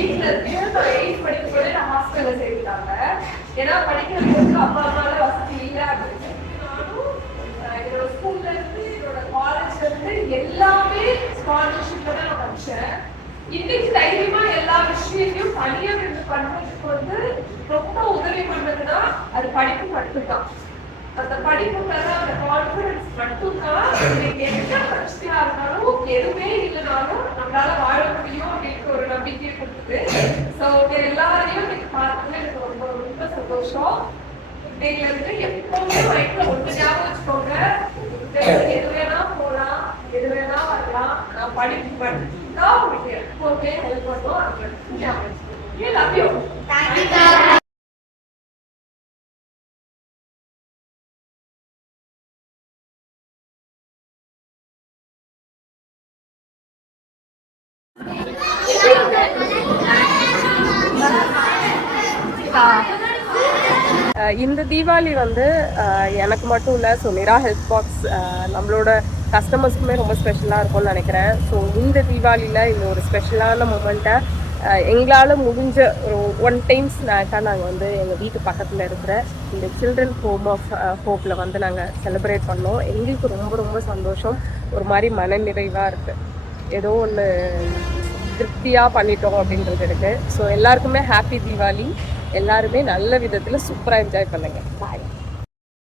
வீட்டில் இருக்கு. ஸோ 8 படிக்கும்போது நான் ஹாஸ்டலில் சேர்த்துட்டாங்க. ஏன்னா படிக்கிறதுக்கு அப்பா அம்மால வசதி இல்லை அப்படின்னு. நானும் என்னோட ஸ்கூல்ல இருந்து என்னோட காலேஜ்ல இருந்து எல்லாமே ஸ்காலர்ஷிப்ல தான் நான் படிச்சேன். இன்னைக்கு தைரியமா எல்லா விஷயத்தையும் தனியா இருந்து பண்றதுக்கு வந்து ரொம்ப உதவி பண்றதுன்னா அது படிப்பு மட்டும்தான். அந்த படிப்பு தர அந்த கான்ஃபிடன்ஸ் மட்டும்தான் இன்னைக்கு எந்த பிரச்சனையா இருந்தாலும் எதுவுமே இல்லைனாலும் நம்மளால வாழ முடியும் அப்படின்னு ஒரு நம்பிக்கையை கொடுக்குது. ஸோ எல்லாரையும் இன்னைக்கு பார்த்தது எனக்கு ரொம்ப ரொம்ப சந்தோஷம். இன்னைக்கு வந்து எப்பவுமே மைண்ட்ல ஒன்று ஞாபகம் வச்சுக்கோங்க, எது வேணா போகலாம், எது வேணா வரலாம், நான் படிப்பு மட்டும்தான் உங்களுக்கு எப்பவுமே ஹெல்ப் பண்ணுவோம். அது ஞாபகம் வச்சுக்கோங்க. Love you. தேங்க்யூ. இந்த தீபாவளி வந்து எனக்கு மட்டும் இல்லை, ஸோ நிரா ஹெல்த் பாக்ஸ் நம்மளோட கஸ்டமர்ஸ்க்குமே ரொம்ப ஸ்பெஷலாக இருக்கும்னு நினைக்கிறேன். ஸோ இந்த தீபாவளியில் இந்த ஒரு ஸ்பெஷலான மூமெண்ட்டை எங்களால் முடிஞ்ச ஒரு 1 டைம் ஸ்நாக்காக நாங்கள் வந்து எங்கள் வீட்டு பக்கத்தில் இருக்கிற இந்த சில்ட்ரன் ஹோம் ஆஃப் ஹோப்பில் வந்து நாங்கள் செலிப்ரேட் பண்ணோம். எங்களுக்கு ரொம்ப ரொம்ப சந்தோஷம், ஒரு மாதிரி மன நிறைவாக இருக்குது. ஏதோ ஒன்று திருப்தியாக பண்ணிட்டோம் அப்படின்றது இருக்குது. ஸோ எல்லாருக்குமே ஹாப்பி தீபாவளி. எல்லாருமே நல்ல விதத்தில் சூப்பராக என்ஜாய் பண்ணுங்க. பாய்.